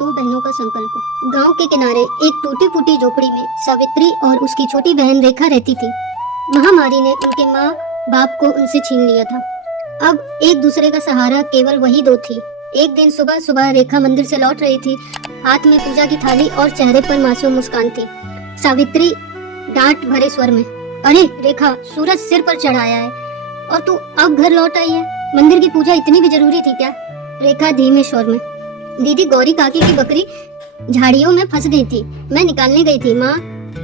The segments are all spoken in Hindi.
दो बहनों का संकल्प। गांव के किनारे एक टूटी फूटी झोपड़ी में सावित्री और उसकी छोटी बहन रेखा रहती थी। महामारी ने उनके माँ बाप को उनसे छीन लिया था। अब एक दूसरे का सहारा केवल वही दो थी। एक दिन सुबह सुबह रेखा मंदिर से लौट रही थी, हाथ में पूजा की थाली और चेहरे पर मासूम मुस्कान थी। सावित्री डांट भरे स्वर में, अरे रेखा, सूरज सिर पर चढ़ाया है और तू अब घर लौट आई है। मंदिर की पूजा इतनी भी जरूरी थी क्या? रेखा धीमे स्वर में, दीदी गौरी काकी की बकरी झाड़ियों में फंस गई थी, मैं निकालने गई थी। माँ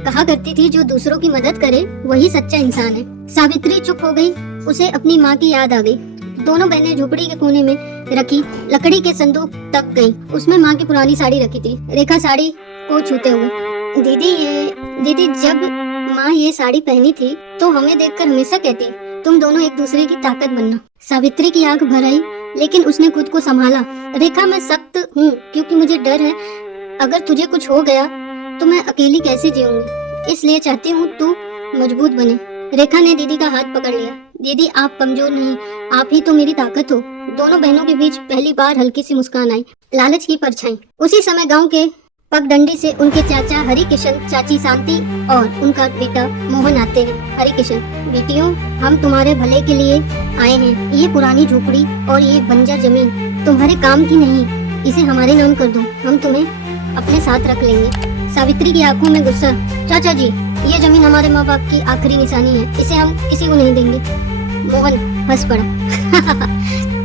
कहा करती थी जो दूसरों की मदद करे वही सच्चा इंसान है। सावित्री चुप हो गई, उसे अपनी माँ की याद आ गई। दोनों बहनें झोपड़ी के कोने में रखी लकड़ी के संदूक तक गईं। उसमें माँ की पुरानी साड़ी रखी थी। रेखा साड़ी को छूते हुए, दीदी जब माँ ये साड़ी पहनी थी तो हमें देखकर हमेशा कहती, तुम दोनों एक दूसरे की ताकत बनना। सावित्री की आंख भर आई, लेकिन उसने खुद को संभाला। रेखा, मैं सख्त हूँ क्योंकि मुझे डर है अगर तुझे कुछ हो गया तो मैं अकेली कैसे जीऊंगी, इसलिए चाहती हूँ तू मजबूत बने। रेखा ने दीदी का हाथ पकड़ लिया। दीदी आप कमजोर नहीं, आप ही तो मेरी ताकत हो। दोनों बहनों के बीच पहली बार हल्की सी मुस्कान आई, लालच की परछाई। उसी समय गांव के पगडंडी से उनके चाचा हरि किशन, चाची शांति और उनका बेटा मोहन आते हैं। हरि किशन, बेटियों हम तुम्हारे भले के लिए आए हैं। ये पुरानी झोपड़ी और ये बंजर जमीन तुम्हारे काम की नहीं, इसे हमारे नाम कर दो, हम तुम्हें अपने साथ रख लेंगे। सावित्री की आंखों में गुस्सा, चाचा जी ये जमीन हमारे माँ बाप की आखिरी निशानी है, इसे हम किसी को नहीं देंगे। मोहन हंस पड़ा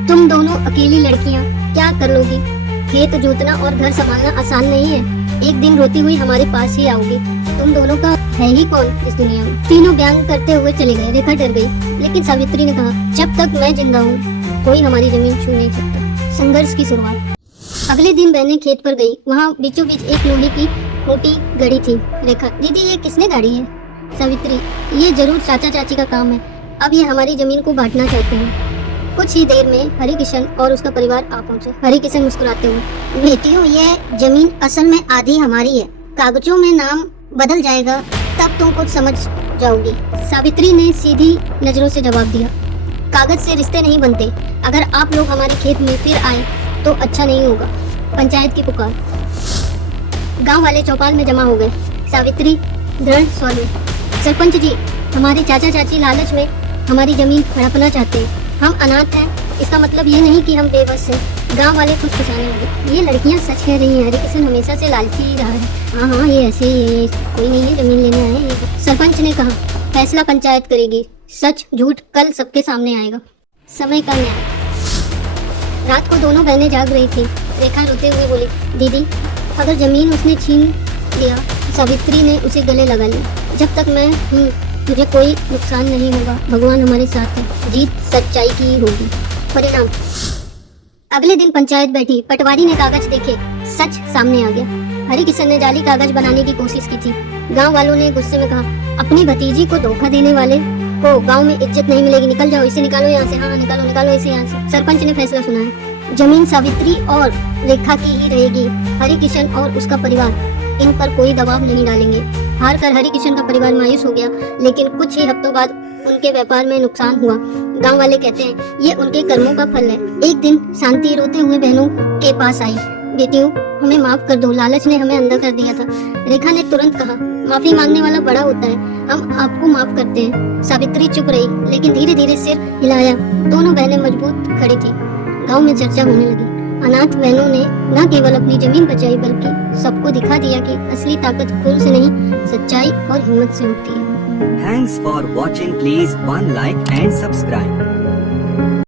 तुम दोनों अकेली लड़कियाँ क्या कर लोगी? खेत जोतना और घर संभालना आसान नहीं है। एक दिन रोती हुई हमारे पास ही आओगी। तुम दोनों का है ही कौन इस दुनिया में? तीनों व्यंग करते हुए चले गए। रेखा डर गई, लेकिन सावित्री ने कहा, जब तक मैं जिंदा हूँ कोई हमारी जमीन छू नहीं सकता। संघर्ष की शुरुआत। अगले दिन बहनें खेत पर गई। वहाँ बीचों बीच एक लोहे की मोटी गड़ी थी। रेखा, दीदी ये किसने गाड़ी है? सावित्री, ये जरूर चाचा चाची का काम है, अब ये हमारी जमीन को बांटना चाहते हैं। कुछ ही देर में हरि किशन और उसका परिवार आ पहुंचे। हरि किशन मुस्कुराते हुए, बेटियों ये जमीन असल में आधी हमारी है, कागजों में नाम बदल जाएगा तब तुम कुछ समझ जाओगी। सावित्री ने सीधी नजरों से जवाब दिया, कागज से रिश्ते नहीं बनते, अगर आप लोग हमारे खेत में फिर आए तो अच्छा नहीं होगा। पंचायत की पुकार। गांव वाले चौपाल में जमा हो गए। सावित्री दृढ़ स्वर में, सरपंच जी हमारे चाचा चाची लालच में हमारी जमीन हड़पना चाहते हैं। हम अनाथ हैं, इसका मतलब ये नहीं कि हम बेबस हैं। गांव वाले खुश खुशाने लगे, ये लड़कियां सच कह रही हैं, हरि किशन हमेशा से लालची ही रहा है। हाँ ये ऐसे ही, कोई नहीं है, जमीन लेने आए हैं। सरपंच ने कहा, फैसला पंचायत करेगी, सच झूठ कल सबके सामने आएगा। समय का न्याय। रात को दोनों बहनें जाग रही थी। रेखा रोते हुए बोली, दीदी अगर जमीन उसने छीन लिया, सावित्री ने उसे गले लगा लिया, जब तक मैं हूँ मुझे कोई नुकसान नहीं होगा, भगवान हमारे साथ है, जीत सच्चाई की ही होगी। परिणाम। अगले दिन पंचायत बैठी। पटवारी ने कागज देखे, सच सामने आ गया। हरि किशन ने जाली कागज बनाने की कोशिश की थी। गांव वालों ने गुस्से में कहा, अपनी भतीजी को धोखा देने वाले को गांव में इज्जत नहीं मिलेगी, निकल जाओ, इसे निकालो यहाँ से। हाँ निकालो इसे यहाँ से। सरपंच ने फैसला सुनाया, जमीन सावित्री और रेखा की ही रहेगी। हरि किशन और उसका परिवार इन पर कोई दबाव नहीं डालेंगे। हार कर हरि किशन का परिवार मायूस हो गया, लेकिन कुछ ही हफ्तों बाद उनके व्यापार में नुकसान हुआ। गांव वाले कहते हैं ये उनके कर्मों का फल है। एक दिन शांति रोते हुए बहनों के पास आई, बेटियों हमें माफ कर दो, लालच ने हमें अंधा कर दिया था। रेखा ने तुरंत कहा, माफी मांगने वाला बड़ा होता है, हम आपको माफ करते हैं। सावित्री चुप रही, लेकिन धीरे धीरे सिर हिलाया। दोनों बहनें मजबूत खड़ी थी। गांव में चर्चा होने लगी। अनाथ बहनों ने न केवल अपनी जमीन बचाई, बल्कि सबको दिखा दिया कि असली ताकत खून से नहीं, सच्चाई और हिम्मत से होती है। Thanks for watching. Please one like and subscribe.